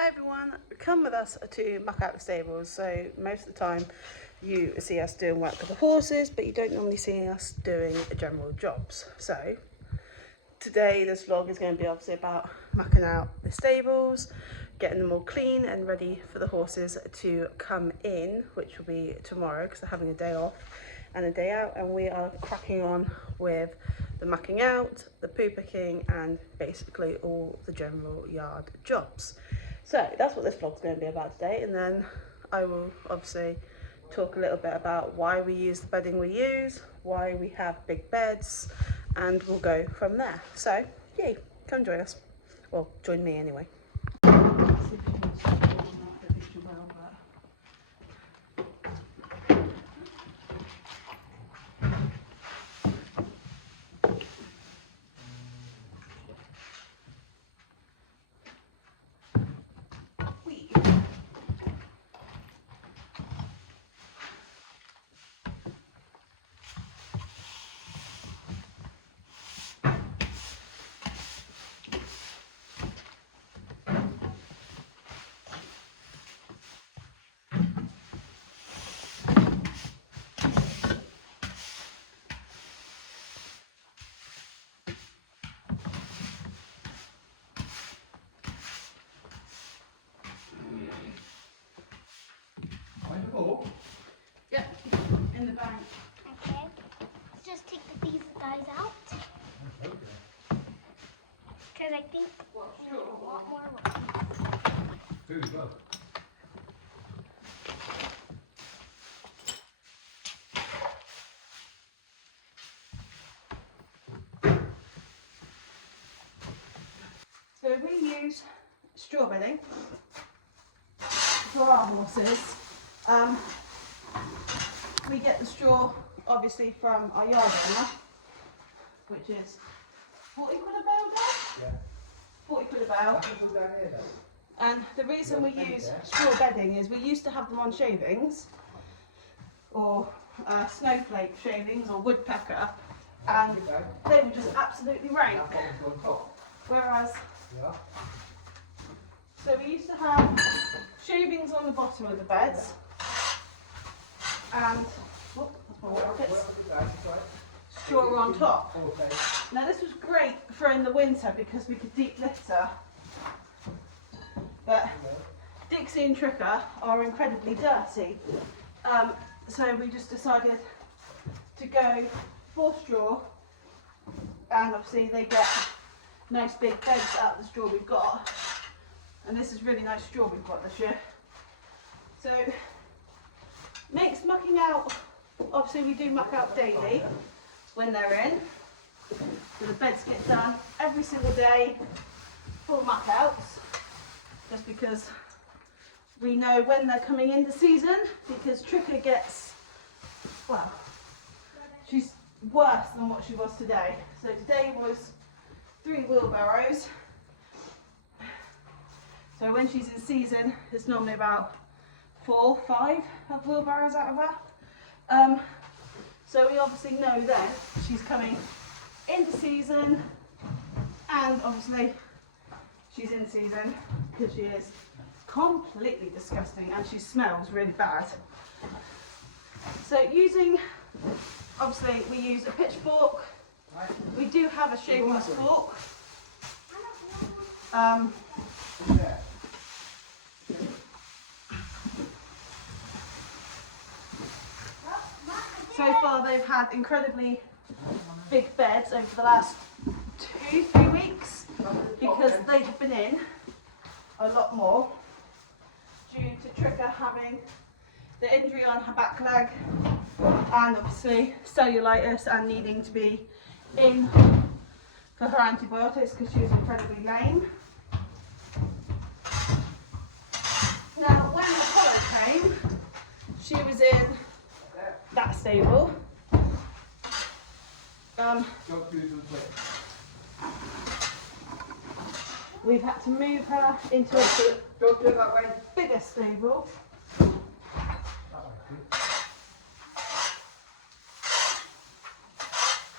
Hi everyone, come with us to muck out the stables. So most of the time you see us doing work with the horses, but you don't normally see us doing general jobs. So today this vlog is going to be obviously about mucking out the stables, getting them all clean and ready for the horses to come in, which will be tomorrow because they're having a day off and a day out, and we are cracking on with the mucking out, the poo picking, and basically all the general yard jobs. So that's what this vlog's going to be about today, and then I will obviously talk a little bit about why we use the bedding we use, why we have big beds, and we'll go from there. So yay, come join us. Well, join me anyway. Yep, in the bank. Okay, let's just take these guys out. Because I think we need a lot more room. Food as well. So we use straw bedding for our horses. We get the straw obviously from our yard owner, which is 40 quid a bale, Dad? Yeah. 40 quid a bale. And the reason we use straw bedding is we used to have them on shavings, or snowflake shavings, or woodpecker, and they were just absolutely rank. Whereas, so we used to have shavings on the bottom of the beds, and that's my rabbits, straw on top. Now this was great for in the winter because we could deep litter, but Dixie and Tricker are incredibly dirty, so we just decided to go for straw, and obviously they get nice big beds out of the straw we've got, and this is really nice straw we've got this year. So makes mucking out, obviously we do muck out daily when they're in, so the beds get done every single day, full muck outs, just because we know when they're coming into season, because Tricker gets, well, she's worse than what she was today. So today was 3 wheelbarrows. So when she's in season, it's normally about 4, 5 of wheelbarrows out of her. So we obviously know then she's coming into season, and obviously she's in season because she is completely disgusting and she smells really bad. So obviously we use a pitchfork. We do have a shaveless fork. So far they've had incredibly big beds over the last 2-3 weeks because they've been in a lot more due to Tricker having the injury on her back leg, and obviously cellulitis, and needing to be in for her antibiotics because she was incredibly lame. Now when Apollo came, she was in that stable. We've had to move her into a bigger stable.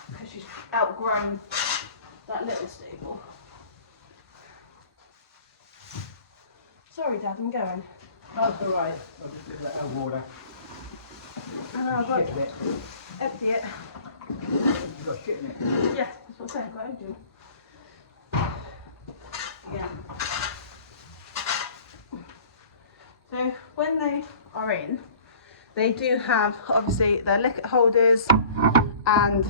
Because she's outgrown that little stable. Sorry, Dad, I'm going. That's all right. I'll just let her water. I've got Shit in it. empty it. You've got shit in it. Yeah, that's what I'm saying. I've got empty it. Again. So when they are in, they do have obviously their liquor holders and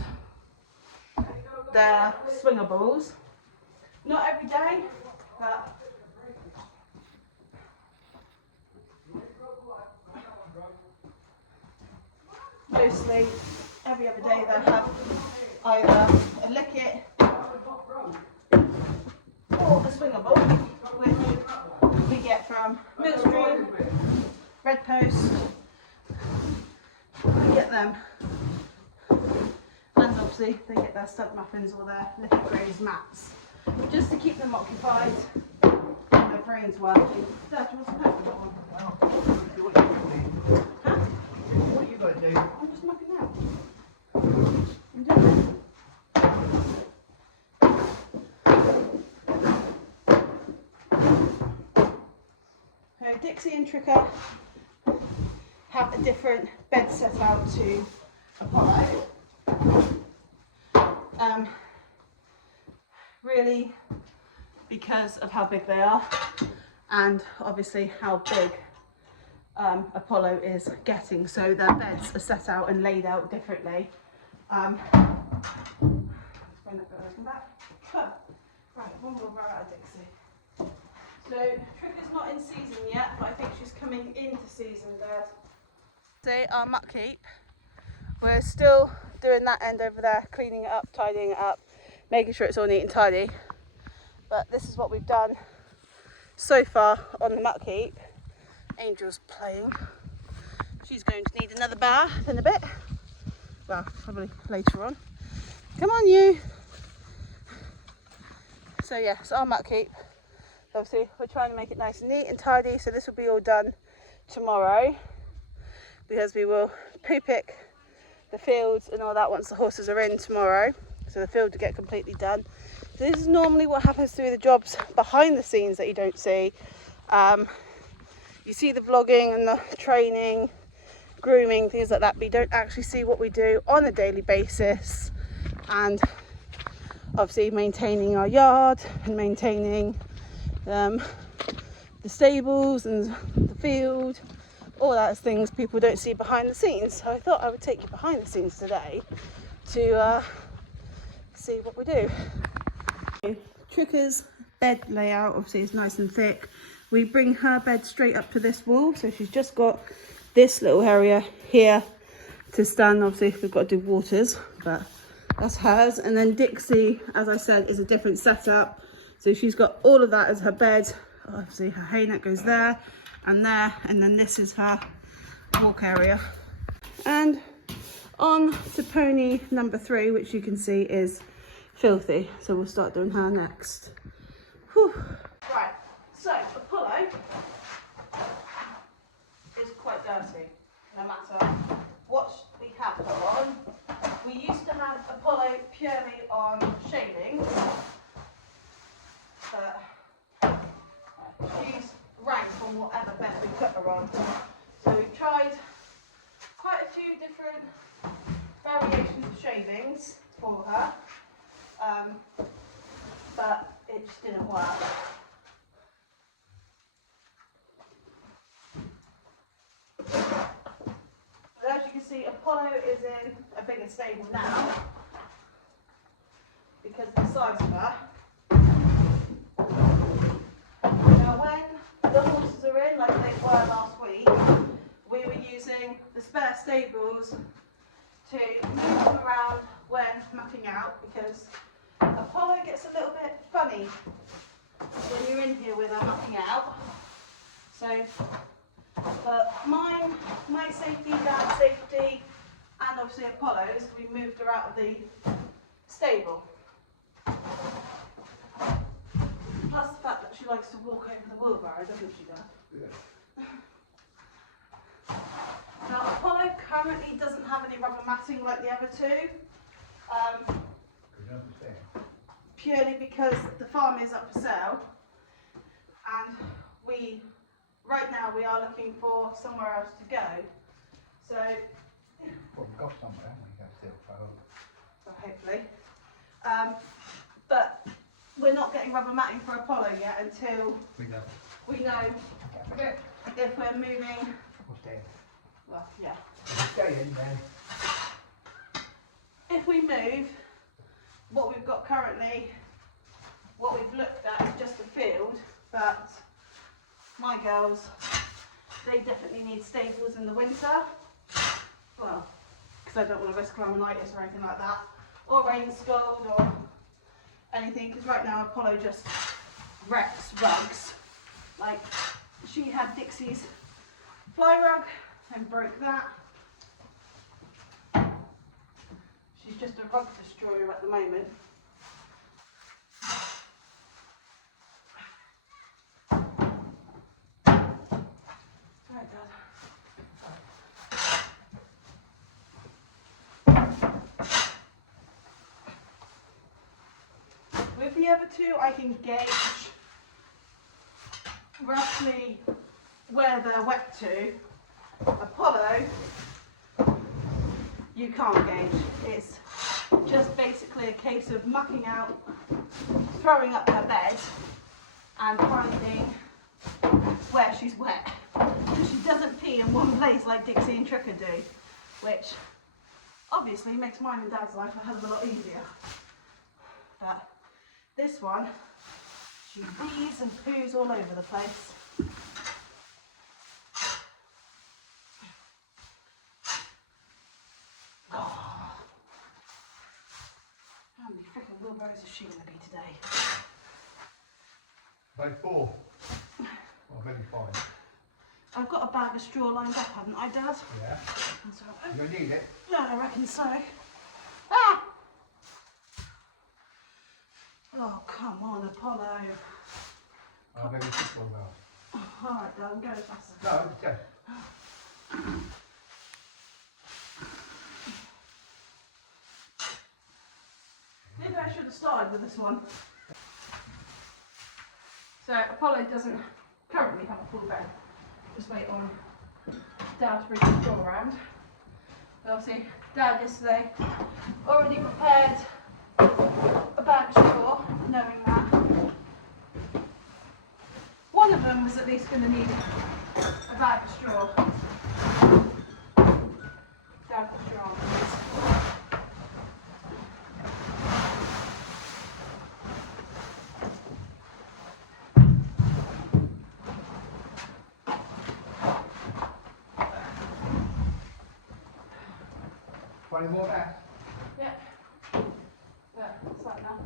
their swinger balls. Not every day, but mostly every other day they'll have either a licket or a swinger ball, which we get from Millstream, Red Post. We get them, and obviously they get their stuck muffins or their liquid graze mats, just to keep them occupied and their brains working. Dad, do you want some help with that one? Well, do what you got to do. Huh? What you got to do? I'm just mucking out. I'm doing it. So Dixie and Tricker have a different bed set out to Apollo. Really because of how big they are and obviously how big Apollo is getting, so their beds are set out and laid out differently. Let's bring that girl back. Huh. Right, one more bar out of Dixie. So Tricker's not in season yet, but I think she's coming into season, Dad. So our muck heap, we're still doing that end over there, cleaning it up, tidying it up, making sure it's all neat and tidy. But this is what we've done so far on the muck heap. Angel's playing. She's going to need another bath in a bit. Well, probably later on. Come on, you. So yes, our muck heap. Obviously, we're trying to make it nice and neat and tidy. So this will be all done tomorrow, because we will poo pick the fields and all that once the horses are in tomorrow. So the field will get completely done. So this is normally what happens through the jobs behind the scenes that you don't see. You see the vlogging and the training, grooming, things like that, but you don't actually see what we do on a daily basis. And obviously maintaining our yard and maintaining the stables and the field, all that is things people don't see behind the scenes. So I thought I would take you behind the scenes today to see what we do. Tricker's bed layout obviously is nice and thick. We bring her bed straight up to this wall, so she's just got this little area here to stand. Obviously we've got to do waters, but that's hers. And then Dixie, as I said, is a different setup, so she's got all of that as her bed. Obviously her hay net goes there, and then this is her walk area. And on to pony number 3, which you can see is filthy, so we'll start doing her next. Whew. Right, so Apollo is quite dirty, no matter what we have her on. We used to have Apollo purely on shavings, but she's ranked on whatever bed we put her on. So we've tried quite a few different variations of shavings for her, but it just didn't work. But as you can see, Apollo is in a bigger stable now because of the size of her. Now when the horses are in, like they were last week, we were using the spare stables to move them around when mucking out, because Apollo gets a little bit funny when you're in here with her mucking out. So for my safety, Dad's safety, and obviously Apollo's, we moved her out of the stable. Plus the fact that she likes to walk over the wheelbarrow, doesn't she, Dad? Yeah. Now Apollo currently doesn't have any rubber matting like the other two, purely because the farm is up for sale, and we right now we are looking for somewhere else to go. So, Well, we've got somewhere, haven't we? Go still for home. well, hopefully. But we're not getting rubber matting for Apollo yet until We know. we know if we're moving. We'll stay. Well, yeah. If we stay in, then If we move, what we've got currently, what we've looked at is just a field, but my girls, they definitely need stables in the winter. Well, because I don't want to risk laminitis or anything like that, or rain scald or anything, because right now Apollo just wrecks rugs. Like, she had Dixie's fly rug and broke that. She's just a rug destroyer at the moment. Right, Dad. With the other two, I can gauge roughly where they're wet to. Apollo, you can't gauge. It's just basically a case of mucking out, throwing up her bed, and finding where she's wet. She doesn't pee in one place like Dixie and Tricker do, which obviously makes mine and Dad's life a hell of a lot easier. But this one, she pees and poos all over the place. Oh. How many freaking wheelbarrows is she going to be today? about 4. Well, maybe 5. I've got a bag of straw lined up, haven't I, Dad? Yeah. So, You gonna need it? yeah, I reckon so. Ah! Oh, come on, Apollo. I'll maybe 6 one now. Alright, Dad, I'm going faster. No, it's 10. Maybe I should have started with this one. So Apollo doesn't currently have a full bed. Just wait on Dad to bring the straw around. But obviously, Dad yesterday already prepared a bag of straw, knowing that one of them was at least going to need a bag of straw. Dad, put your arm, please. 20 more there. Yeah. Yeah, it's like that.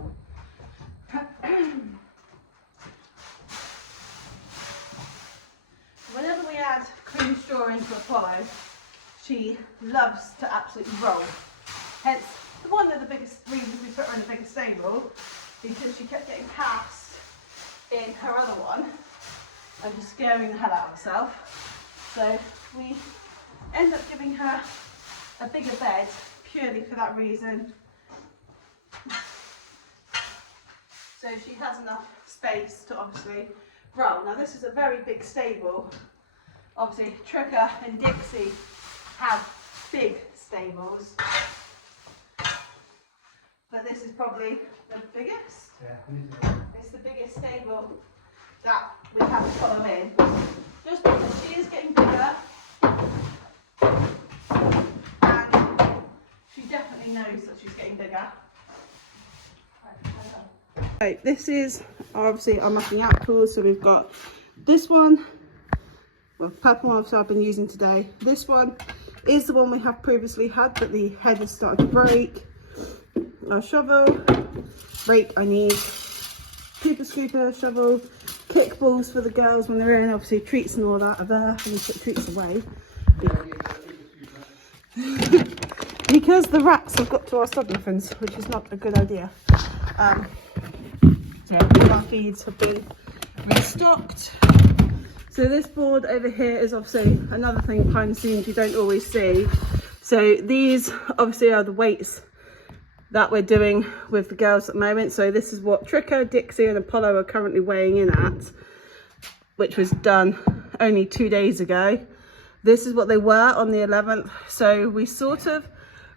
Whenever we add clean straw into Apollo, she loves to absolutely roll. Hence, one of the biggest reasons we put her in a bigger stable, because she kept getting cast in her other one and just scaring the hell out of herself. So we end up giving her a bigger bed purely for that reason. So she has enough space to obviously roll. Now this is a very big stable. Obviously Tricker and Dixie have big stables, but this is probably the biggest. Yeah. It's the biggest stable that we have to follow in, just because she is getting bigger. She definitely knows that she's getting bigger. Right, this is obviously our mucking out tools. So we've got this one, well, purple one I've been using today. This one is the one we have previously had, but the head has started to break. Our shovel, rake I need, Cooper scooper, shovel, kickballs for the girls when they're in. Obviously treats and all that are there, and we put treats away. Because the rats have got to our submuffins, which is not a good idea. So all our feeds have been restocked. So this board over here is obviously another thing behind the scenes you don't always see. So these obviously are the weights that we're doing with the girls at the moment. So this is what Tricker, Dixie and Apollo are currently weighing in at, which was done only 2 days ago. This is what they were on the 11th. So we sort of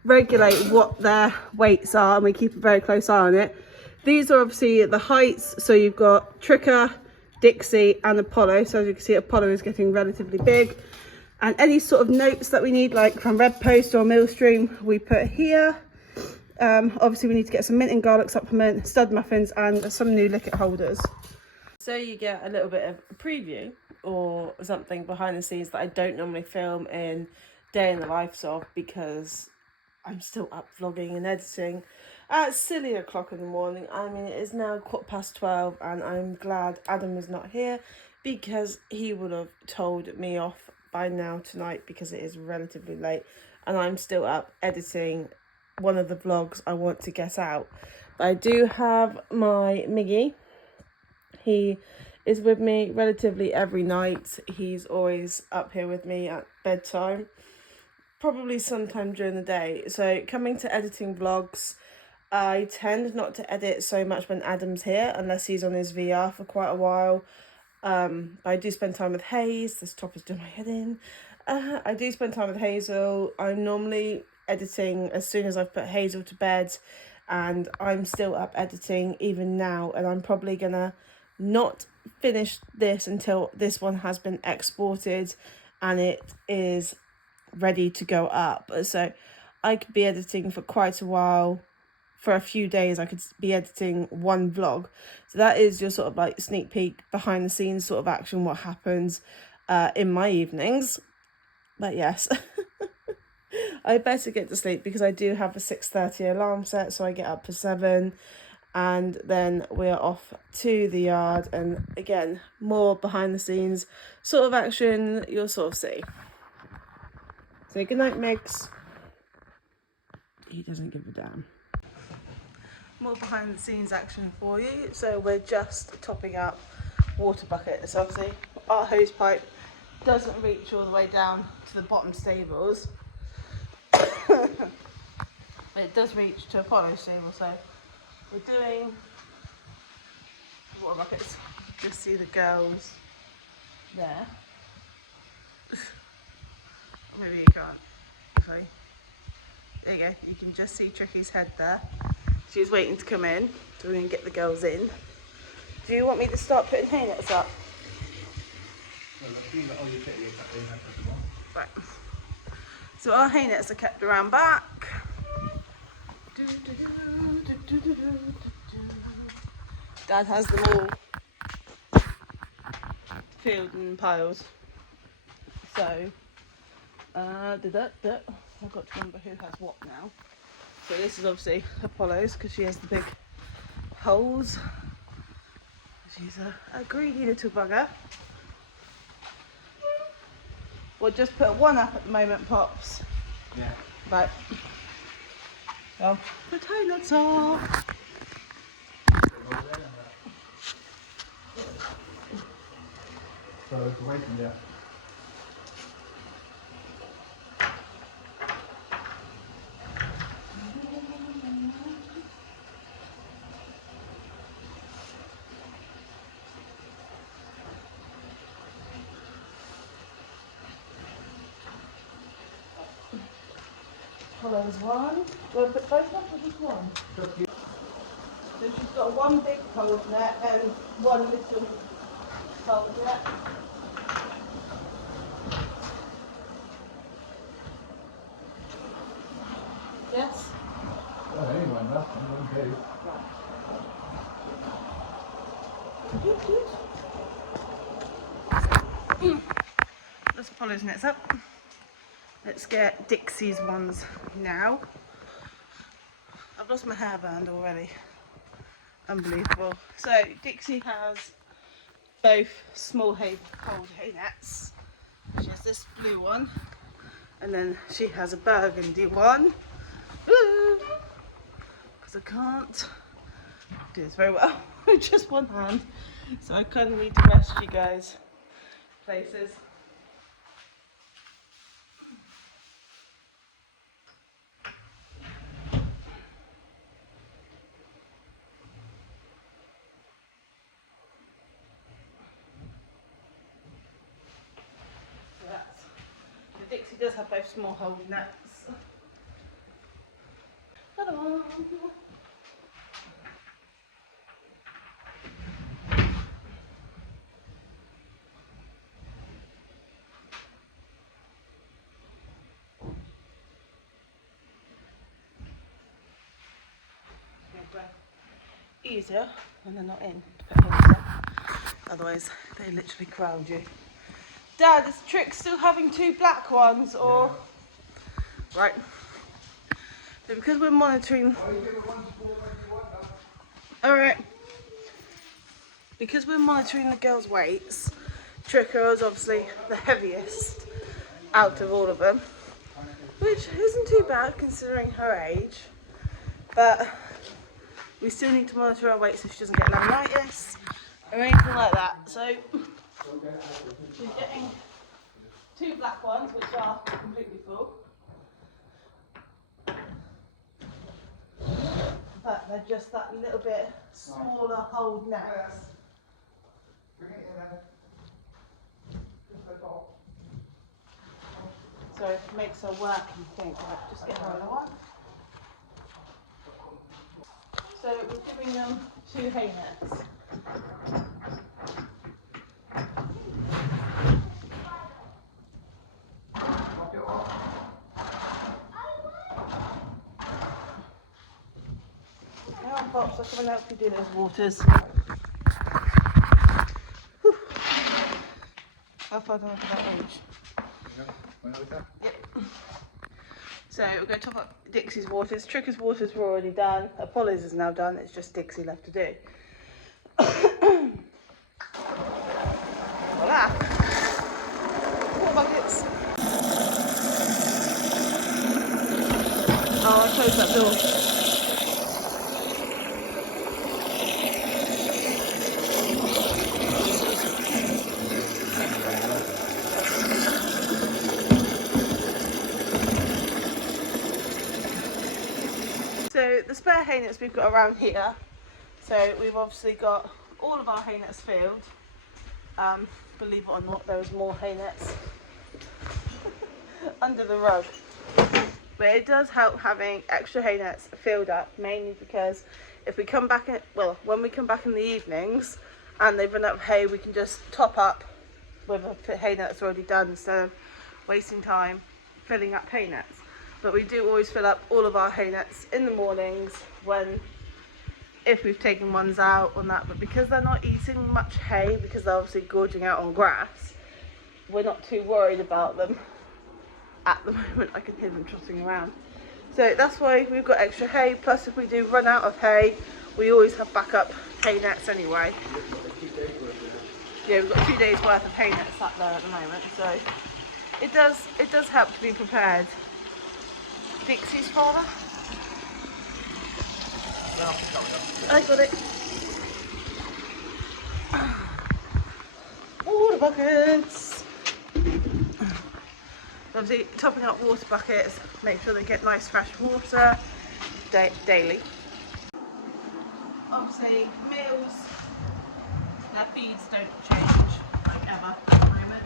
regulate what their weights are and we keep a very close eye on it. These are obviously the heights. So you've got Tricker, Dixie and Apollo. So as you can see, Apollo is getting relatively big. And any sort of notes that we need, like from Red Post or Millstream, we put here. Obviously we need to get some mint and garlic supplement, stud muffins and some new liquid holders. So you get a little bit of a preview or something behind the scenes that I don't normally film in day in the life of, because I'm still up vlogging and editing at silly o'clock in the morning. I mean, it is now 12:15 and I'm glad Adam is not here, because he would have told me off by now tonight, because it is relatively late and I'm still up editing one of the vlogs I want to get out. But I do have my Miggy. He is with me relatively every night. He's always up here with me at bedtime, probably sometime during the day. So coming to editing vlogs, I tend not to edit so much when Adam's here, unless he's on his VR for quite a while. But I do spend time with Hayes. This top is doing my head in. I do spend time with Hazel. I'm normally editing as soon as I've put Hazel to bed, and I'm still up editing even now, and I'm probably gonna not finish this until this one has been exported and it is ready to go up. So I could be editing for quite a while. For a few days I could be editing one vlog. So that is your sort of like sneak peek behind the scenes sort of action, what happens in my evenings. But yes, I better get to sleep because I do have a 6:30 alarm set, so I get up for 7 and then we're off to the yard, and again more behind the scenes sort of action you'll sort of see. So good night, Migs. He doesn't give a damn. More behind the scenes action for you. So we're just topping up water buckets. So obviously our hose pipe doesn't reach all the way down to the bottom stables. It does reach to Apollo's stable, so we're doing water buckets. Just see the girls there. Maybe you can't. Okay. There you go. You can just see Tricky's head there. She's waiting to come in, so we're going to get the girls in. Do you want me to start putting hay nets up? Right. So our hay nets are kept around back. Dad has them all filled in piles. So, I've got to remember who has what now. So this is obviously Apollo's, because she has the big holes. She's a greedy little bugger. We'll just put one up at the moment, Pops. Yeah. Right. Well, put hay nets up. So it's waiting there. Apollo's one. Do you want to put both up or just one? So she's got one big hole net and one little hole net. Yes? Oh, anyone left, I'm going to. Let's Apollo's nets up. Let's get Dixie's ones now. I've lost my hairband already. Unbelievable. So Dixie has both small cold hay nets. She has this blue one, and then she has a burgundy one. Because I can't do this very well with just one hand, so I kind of need to rest you guys places. have both small hold nets. Ta-da! Easier when they're not in to put holes up. Otherwise, they literally crowd you. Dad, is Trick still having 2 black ones or? Yeah. Right. So because we're monitoring. Alright. Because we're monitoring the girls' weights, Tricker is obviously the heaviest out of all of them. Which isn't too bad considering her age. But we still need to monitor her weight so she doesn't get laminitis or anything like that. So she's getting 2 black ones, which are completely full. But they're just that little bit smaller hold nets. So it makes her work and think, right, just get her on the one. So we're giving them 2 hay nets. Now, Pops, I'll come and help you do those waters. Whew. How far do I have that range? Yep. So we're going to top up Dixie's waters. Tricker's waters were already done. Apollo's is now done. It's just Dixie left to do. Voila! 4 buckets. Oh, I'll close that door. So the spare hay nets we've got around here, so we've obviously got all of our hay nets filled. Believe it or not, there was more hay nets under the rug. But it does help having extra hay nets filled up, mainly because if we come back in, well, when we come back in the evenings and they've run out of hay, we can just top up with a hay net that's already done instead of wasting time filling up hay nets. But we do always fill up all of our hay nets in the mornings if we've taken ones out on that. But because they're not eating much hay, because they're obviously gorging out on grass, we're not too worried about them at the moment. I can hear them trotting around. So that's why we've got extra hay. Plus if we do run out of hay, we always have backup hay nets anyway. Yeah, we've got 2 days worth of hay nets sat there at the moment. So it does help to be prepared. Dixie's father? I got it. Water buckets. Obviously, topping up water buckets, make sure they get nice fresh water daily. Obviously, meals, their feeds don't change like ever at the moment.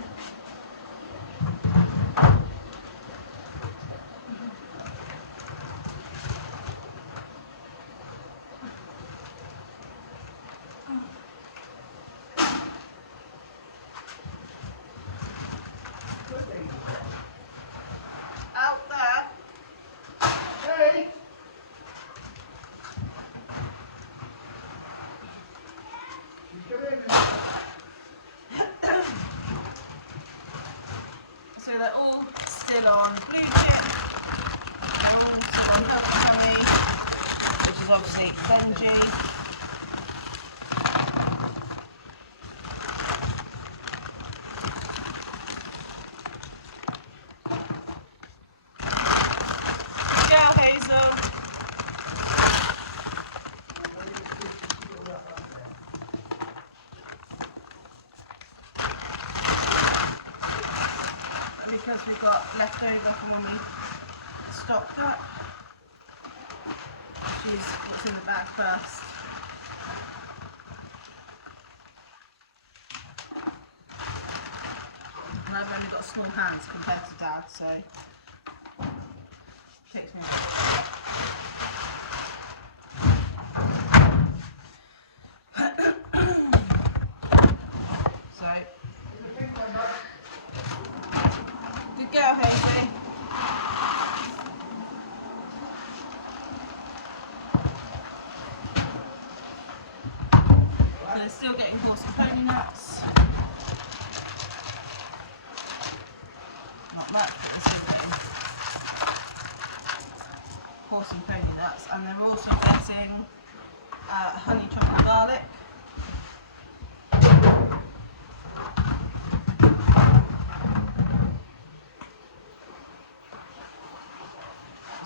Out there. Hey. So they're all still on blue chip. They're all still on healthy honey, which is obviously Benji. Because we've got leftover from when we stocked up. She's what's in the bag first. And I've only got small hands compared to Dad, so it takes me a bit. So, good girl, Hazy. So they're still getting horse and pony nuts. Not much, but they're still getting horse and pony nuts. And they're also getting honey, chocolate, garlic.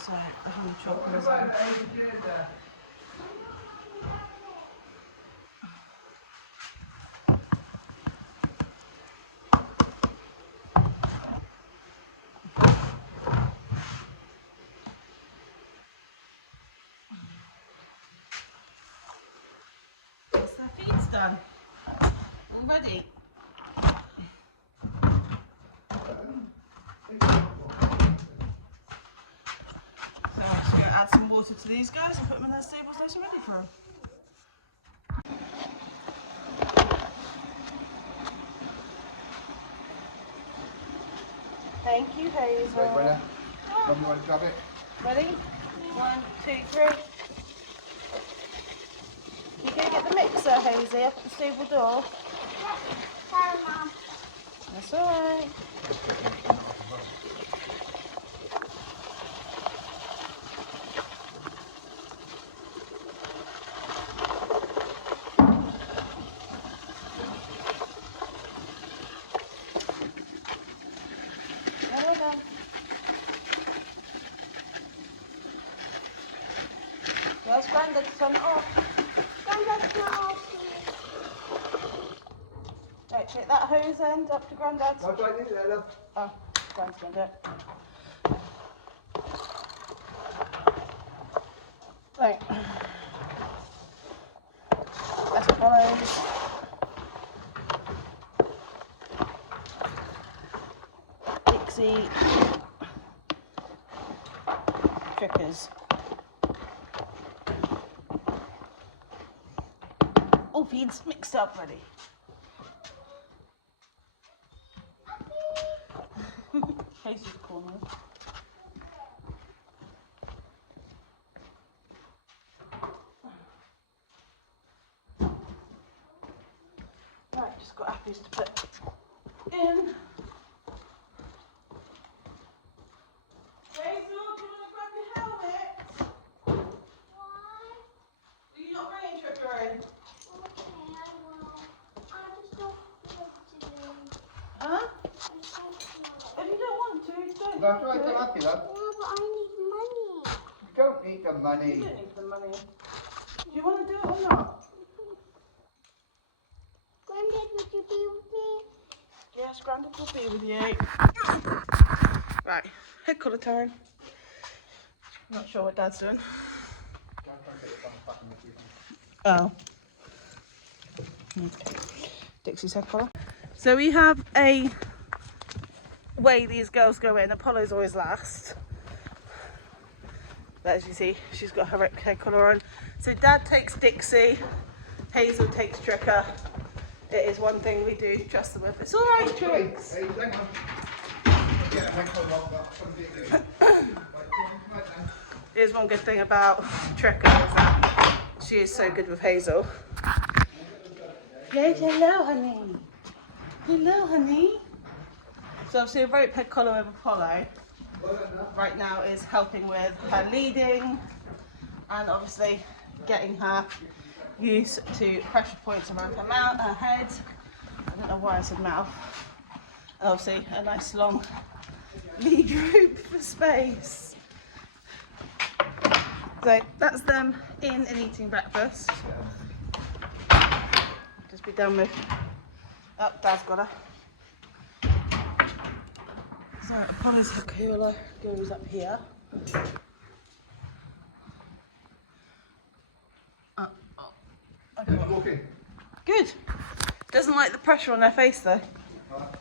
So the honey chocolate is on. Yes, their feed's done already. So I'm just going to add some water to these guys and put them in their stables nice and ready for them. Thank you, Hazel. Right, ready? Mum, you want to grab it? Ready? 1, 2, 3. You go get the mixer, Hazy, up at the stable door. Sorry, Mom. That's alright. Well done. Where's Grandad to turn it off? Granddad's not off. Right, take that hose end up to Grandad's. I'll try this there, love. Oh, Grandad's going to do it. Right. As follows. Dixie trickers. All feeds mixed up ready. Casey's corner. Right, just got appies to put in. Hazel, do you want to grab your helmet? Why? Are you not bringing Trigger in? Okay, I will. I just don't want to. Huh? I just don't If you don't want to, don't. That's right, do I'm it. happy, love. Yeah, but I need money. You don't need the You money. don't need the money. Do you want to do it or not? Granddad, would you be with me? Yes, Grandad will be with you. Right, head colour time. Not sure what Dad's doing. Don't try and get it on the button if you Oh. Okay. Dixie's head collar. So we have a way these girls go in. Apollo's always last. But as you see, she's got her head collar on. So Dad takes Dixie, Hazel takes Tricker. It is one thing we do trust them with. It's alright, Tricks. Hey, hang on. Yeah, hang on, I'll put it in. Right, then. Here's one good thing about Tricker is that she is so good with Hazel. Yes, hello, honey. Hello, honey. So obviously a rope head collar with Apollo right now is helping with her leading and obviously getting her used to pressure points around her mouth, her head. I don't know why I said mouth. And obviously a nice long lead rope for space. So that's them in and eating breakfast. Just be done with. Oh, Dad's got her. So Apollo's head collar goes up here. Okay. Walk in. Good. Doesn't like the pressure on her face though. Alright,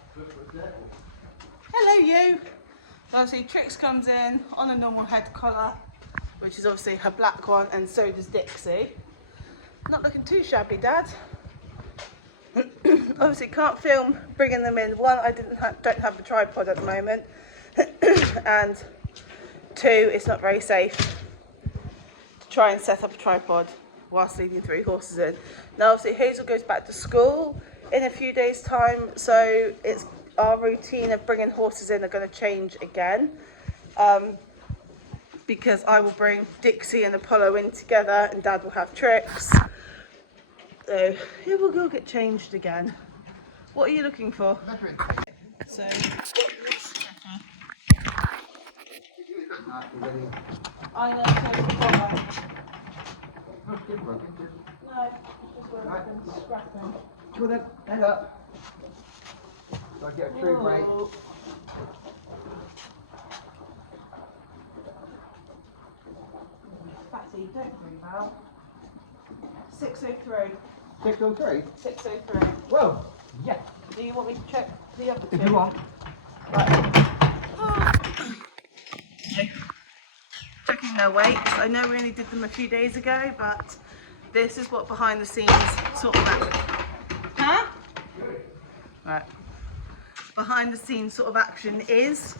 good. Hello, you. Obviously, Trix comes in on a normal head collar, which is obviously her black one, and so does Dixie. Not looking too shabby, Dad. Obviously, can't film bringing them in. One, I don't have the tripod at the moment, and two, it's not very safe to try and set up a tripod whilst leading 3 horses in. Now, obviously, Hazel goes back to school in a few days' time, so it's our routine of bringing horses in are going to change again. Because I will bring Dixie and Apollo in together, and Dad will have Trix. So it will go get changed again. What are you looking for? So I know no, just working, scrapping. Do that, head up. So I get a true break. Whoa. Fatty, don't breathe out. 603. 603? 603. Whoa! Yeah. Do you want me to check the other two? If you want. Right. Checking their weights. I know we only did them a few days ago, but this is what behind the scenes sort of action. Huh? Right. Behind the scenes sort of action is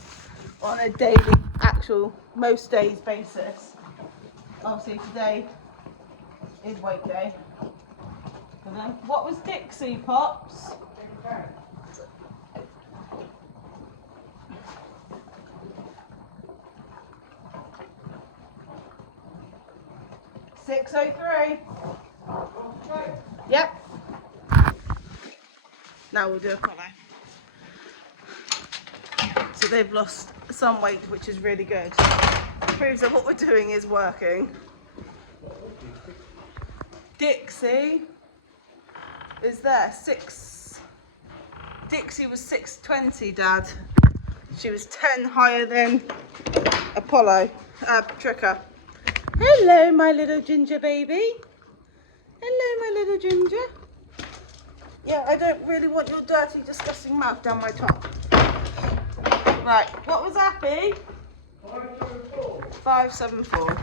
on a daily, actual, most days basis. Obviously today is weight day. And then what was Dixie, Pops? 603. Yep. Now we'll do a collar. So they've lost some weight, which is really good. Proves that what we're doing is working. Dixie is there. Dixie was 620, Dad. She was 10 higher than Apollo, Tricker. Hello, my little ginger baby. Hello, my little ginger. Yeah, I don't really want your dirty, disgusting mouth down my top. Right, what was Happy? 574. 574.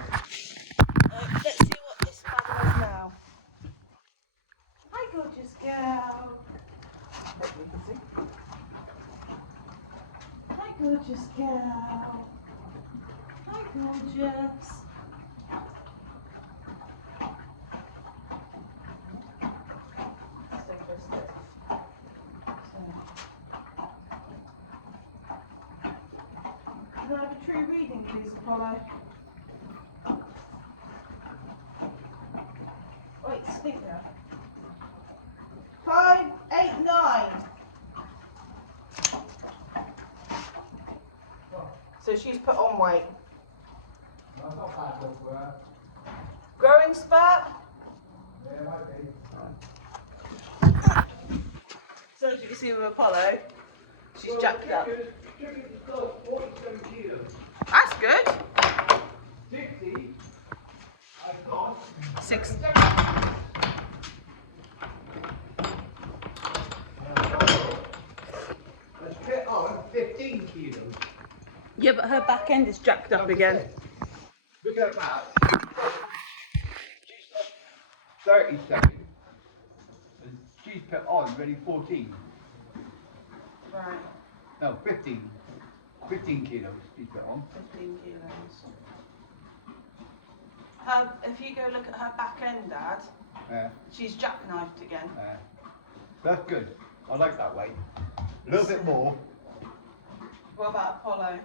Let's see what this man does now. Hi, gorgeous girl. Hi, gorgeous girl. Hi, gorgeous. Can I have a true reading, please, Apollo? Wait, speak now. 5, 8, 9. So she's put on weight. Growing spurt? Yeah, might be. So as you can see with Apollo, she's jacked up. That's good. 60. I've got 6. let's put on 15 kilos. Yeah, but her back end is jacked up again. Look at that. She's 30 seconds. And she's put on ready 14. Right, No, 15. 15 kilos she's put on. 15 kilos. If you go look at her back end, Dad, she's jackknifed again. That's good. I like that weight. A little bit more. What about Apollo?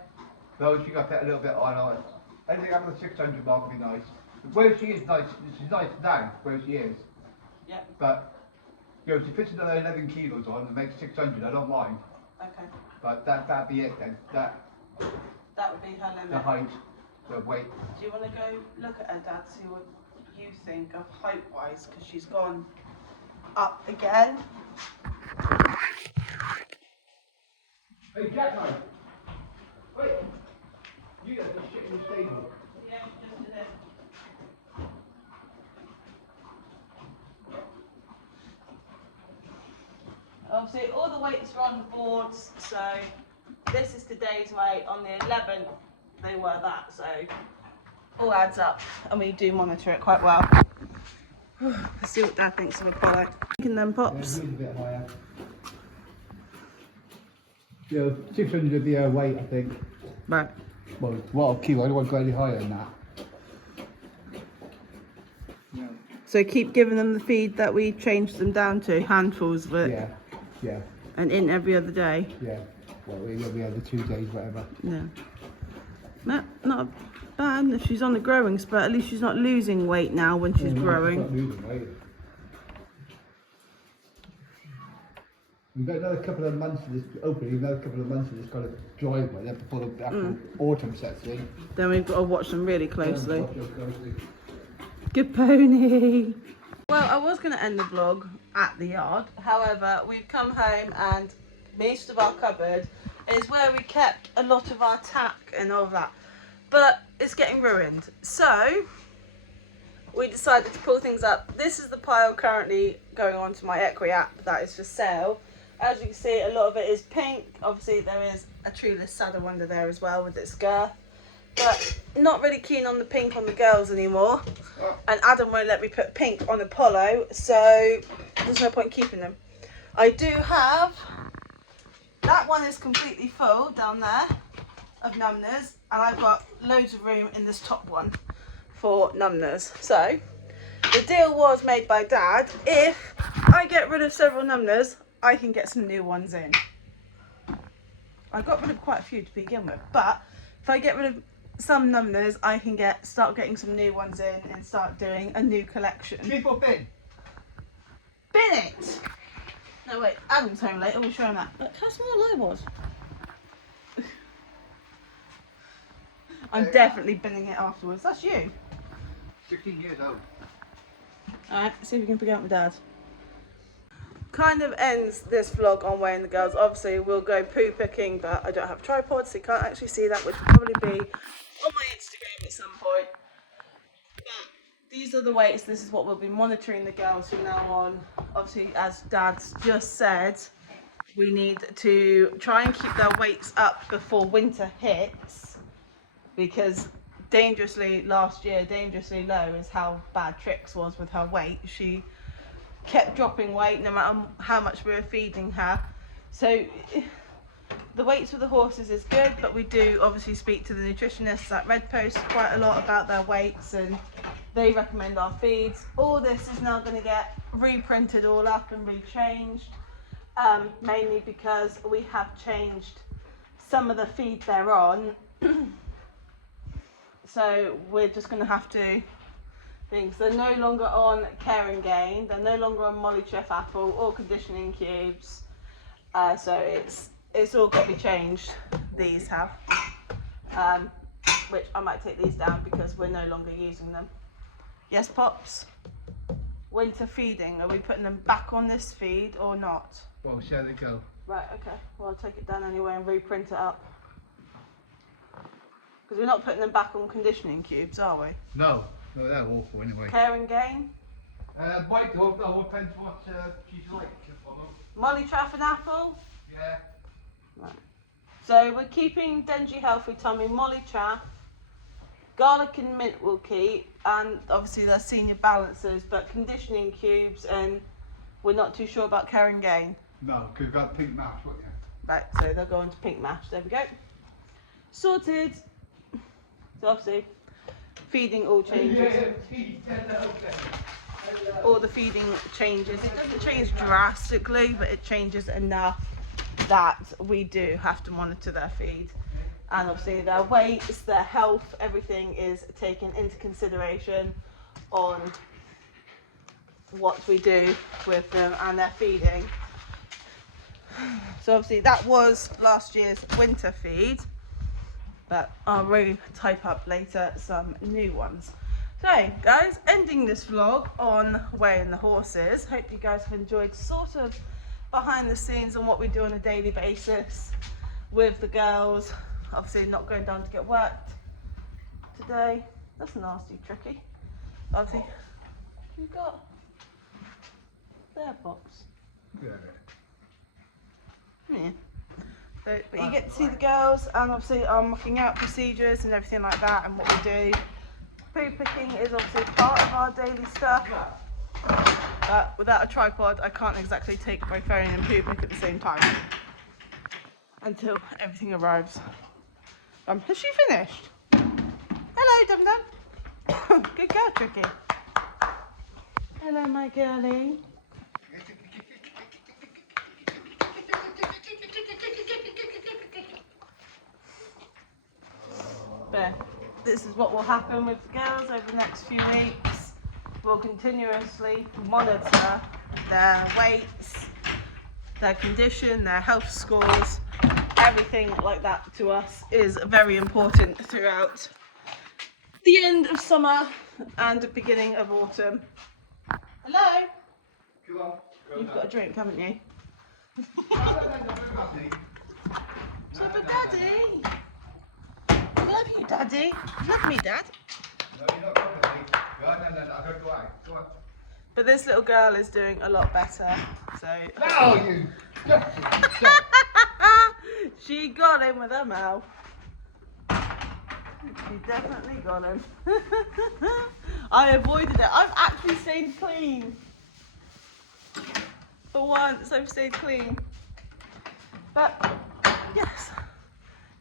So she got to put a little bit on. Anything after the 600 mark would be nice. Where she is nice, she's nice now, where she is. Yep. But, you know, she puts another 11 kilos on and makes 600, I don't mind. Okay. But that'd be it then. That would be her limit. The height, the weight. Do you want to go look at her, Dad, see what you think of height-wise? Because she's gone up again. Hey, Jackknife! Wait! You got this shit in the stable. Yeah, just did it. Obviously all the weights are on the boards, so this is today's weight. On the 11th they were that, so all adds up and we do monitor it quite well. Let's see what Dad thinks of Apollo. Thinking them pops. Yeah, a bit higher. Yeah, 600 would be her weight, I think. Right. Well, what a kilo, I don't want to go any higher than that. Yeah. So keep giving them the feed that we changed them down to, handfuls of it. Yeah, yeah, And in every other day. yeah. Well, every other 2 days, whatever. Yeah. No, not bad if she's on the growing spurt. At least she's not losing weight now when she's growing. Not losing weight. We've got another couple of months of this opening, another couple of months of this kind of dry weather before the actual autumn sets in. Then we've got to watch them really closely. Watch them closely. Good pony. Well, I was going to end the vlog at the yard. However, we've come home and most of our cupboard is where we kept a lot of our tack and all of that. But it's getting ruined. So we decided to pull things up. This is the pile currently going on to my Equi app that is for sale. As you can see, a lot of it is pink. Obviously there is a treeless saddle under there as well with its girth. But not really keen on the pink on the girls anymore. And Adam won't let me put pink on Apollo, so there's no point keeping them. I do have, that one is completely full down there of numbness, and I've got loads of room in this top one for numbness. So the deal was made by Dad, if I get rid of several numbness, I can get some new ones in. I got rid of quite a few to begin with, but if I get rid of some numbness, I can start getting some new ones in and start doing a new collection. Keep or bin? Bin it! No wait, Adam's home later, we'll show him that. Look how small I was. I'm definitely binning it afterwards. That's you. 16 years old. Alright, see if we can pick it up with Dad. Kind of ends this vlog on weighing the girls. Obviously we'll go poo picking, but I don't have a tripod, so you can't actually see that, which will probably be on my Instagram at some point. But these are the weights. This is what we'll be monitoring the girls from now on. Obviously, as Dad's just said, we need to try and keep their weights up before winter hits, because dangerously last year, dangerously low is how bad Trix was with her weight. She kept dropping weight no matter how much we were feeding her. So the weights for the horses is good, but we do obviously speak to the nutritionists at Red Post quite a lot about their weights, and they recommend our feeds. All this is now going to get reprinted all up and rechanged, mainly because we have changed some of the feed they're on. So we're just going to have to things. They're no longer on Care and Gain, they're no longer on Molly Chef Apple or conditioning cubes, so it's all got to be changed. These have, which I might take these down because we're no longer using them. Yes, Pops? Winter feeding, are we putting them back on this feed or not? Well, see how they go. Right, okay, well I'll take it down anyway and reprint it up, because we're not putting them back on conditioning cubes, are we? No, they're awful anyway. Care and Gain? White dog, no, depends what she's like. Molly Chaff and Apple? Yeah. Right. So we're keeping Denji Healthy Tummy, Molly Chaff, garlic and mint will keep, and obviously they're senior balancers, but conditioning cubes, and we're not too sure about Care and Gain. No, because you've got pink mash, won't you? Right, so they'll go into pink mash. There we go. Sorted. So obviously feeding all changes. All the feeding changes. It doesn't change drastically, but it changes enough that we do have to monitor their feed. And obviously their weights, their health, everything is taken into consideration on what we do with them and their feeding. So obviously that was last year's winter feed, but I'll re-type up later some new ones. So guys, ending this vlog on weighing the horses. Hope you guys have enjoyed sort of behind the scenes on what we do on a daily basis with the girls. Obviously not going down to get worked today. That's nasty, tricky. Obviously, you got there, Pops. Yeah. haven't you? So, but you get to see the girls, and obviously I'm looking out procedures and everything like that, and what we do. Poo picking is obviously part of our daily stuff. But without a tripod, I can't exactly take my phone and poo pick at the same time until everything arrives. Has she finished? Hello, Dum Dum. Good girl, Tricky. Hello, my girlie. But this is what will happen with the girls over the next few weeks. We'll continuously monitor their weights, their condition, their health scores. Everything like that to us is very important throughout the end of summer and the beginning of autumn. Hello? Come on. You've got a drink, haven't you? Daddy. Super Daddy! Love you, Daddy. Love me, Dad. No, you're not coming, Daddy. Go on, no, I'll go away. Go on. But this little girl is doing a lot better, so... No, you! She got him with her mouth. She definitely got him. I avoided it. I've actually stayed clean. For once, I've stayed clean. But, yes.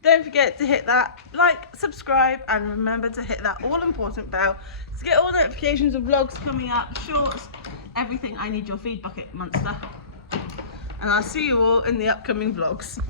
Don't forget to hit that like, subscribe, and remember to hit that all-important bell to get all notifications of vlogs coming up, shorts, everything. I need your feed bucket, monster. And I'll see you all in the upcoming vlogs.